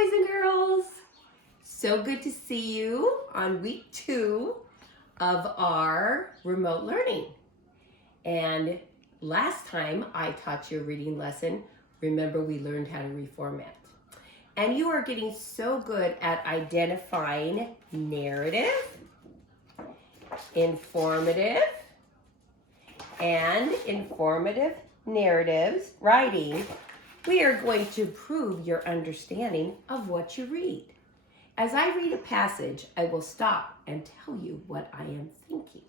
boys and girls. So good to see you on week 2 of our remote learning. And last time I taught you a reading lesson, remember we learned how to reformat. And you are getting so good at identifying narrative, informative, and informative narratives, writing. We are going to improve your understanding of what you read. As I read a passage, I will stop and tell you what I am thinking.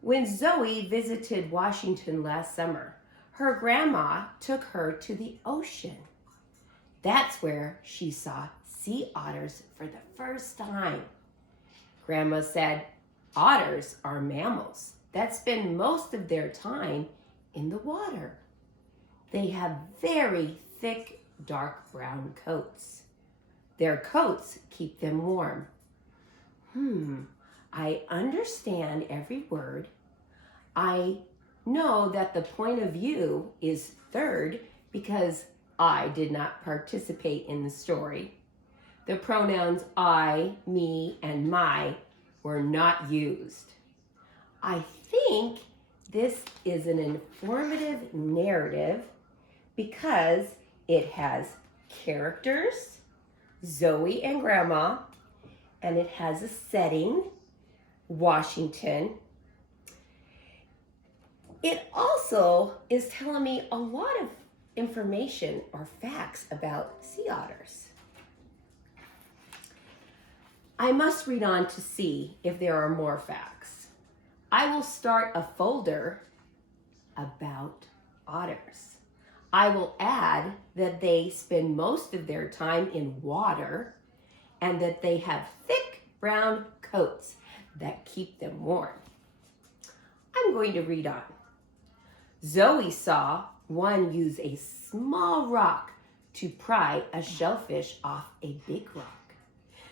When Zoe visited Washington last summer, her grandma took her to the ocean. That's where she saw sea otters for the first time. Grandma said, otters are mammals that spend most of their time in the water. They have very thick, dark brown coats. Their coats keep them warm. I understand every word. I know that the point of view is third because I did not participate in the story. The pronouns I, me, and my were not used. I think this is an informative narrative because it has characters, Zoe and Grandma, and it has a setting, Washington. It also is telling me a lot of information or facts about sea otters. I must read on to see if there are more facts. I will start a folder about otters. I will add that they spend most of their time in water and that they have thick brown coats that keep them warm. I'm going to read on. Zoe saw one use a small rock to pry a shellfish off a big rock.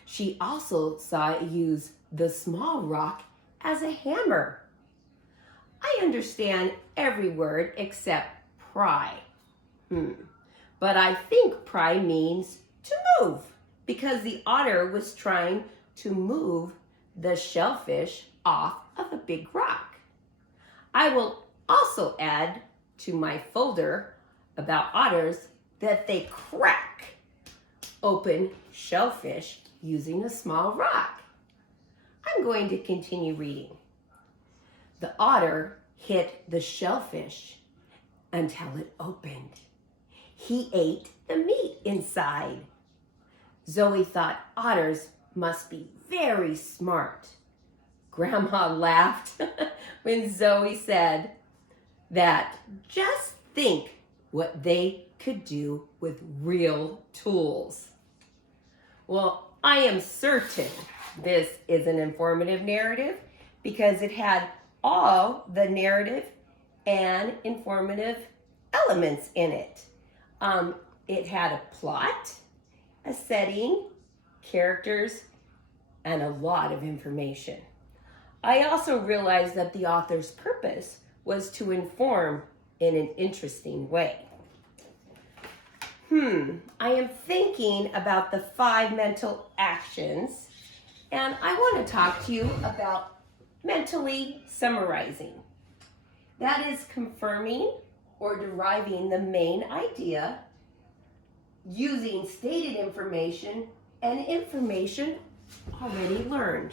She also saw it use the small rock as a hammer. I understand every word except pry. But I think pry means to move because the otter was trying to move the shellfish off of a big rock. I will also add to my folder about otters that they crack open shellfish using a small rock. I'm going to continue reading. The otter hit the shellfish until it opened. He ate the meat inside. Zoe thought otters must be very smart. Grandma laughed when Zoe said that just think what they could do with real tools. Well, I am certain this is an informative narrative because it had all the narrative and informative elements in it. It had a plot, a setting, characters, and a lot of information. I also realized that the author's purpose was to inform in an interesting way. I am thinking about the 5 mental actions, and I want to talk to you about mentally summarizing. That is confirming or deriving the main idea using stated information and information already learned.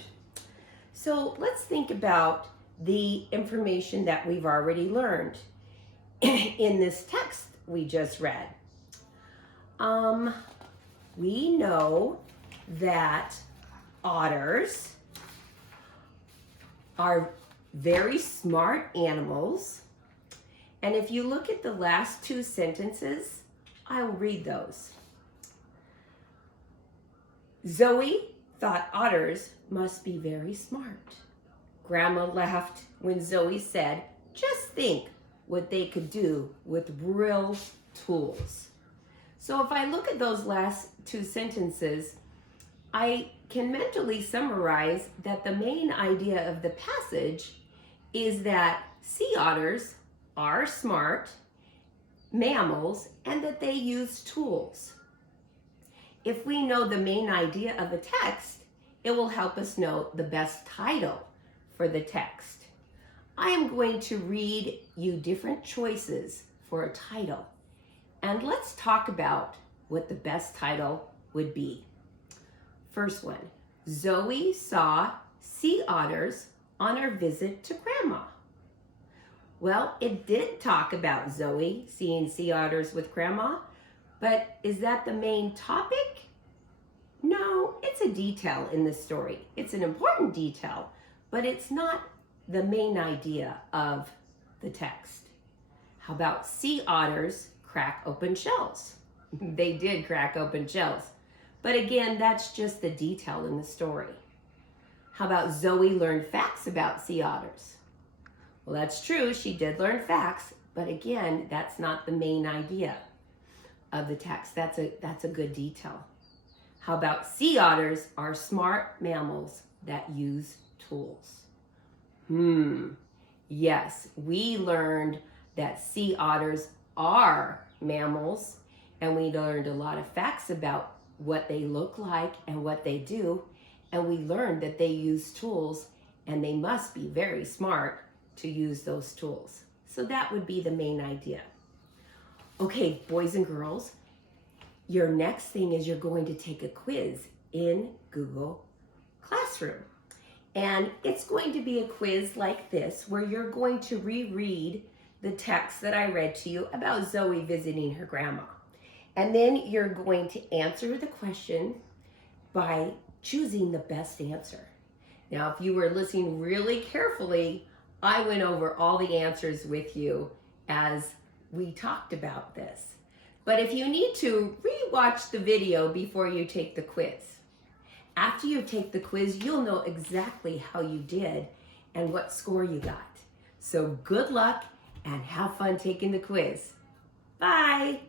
So let's think about the information that we've already learned in this text we just read. We know that otters are very smart animals. And if you look at the last 2 sentences, I'll read those. Zoe thought otters must be very smart. Grandma laughed when Zoe said, just think what they could do with real tools. So if I look at those last 2 sentences, I can mentally summarize that the main idea of the passage is that sea otters are smart mammals and that they use tools. if we know the main idea of a text, it will help us know the best title for the text. I am going to read you different choices for a title. And let's talk about what the best title would be. First one, Zoe saw sea otters on her visit to Grandma. Well, it did talk about Zoe seeing sea otters with Grandma, but is that the main topic? No, it's a detail in the story. It's an important detail, but it's not the main idea of the text. How about sea otters crack open shells? They did crack open shells. But again, that's just the detail in the story. How about Zoe learned facts about sea otters? Well, that's true. She did learn facts, but again, that's not the main idea of the text. That's a good detail. How about sea otters are smart mammals that use tools? Yes, we learned that sea otters are mammals, and we learned a lot of facts about what they look like and what they do, and we learned that they use tools, and they must be very smart to use those tools. So that would be the main idea. Okay, boys and girls, your next thing is you're going to take a quiz in Google Classroom. And it's going to be a quiz like this, where you're going to reread the text that I read to you about Zoe visiting her grandma. And then you're going to answer the question by choosing the best answer. Now, if you were listening really carefully, I went over all the answers with you as we talked about this. But if you need to, re-watch the video before you take the quiz. After you take the quiz, you'll know exactly how you did and what score you got. So good luck and have fun taking the quiz. Bye.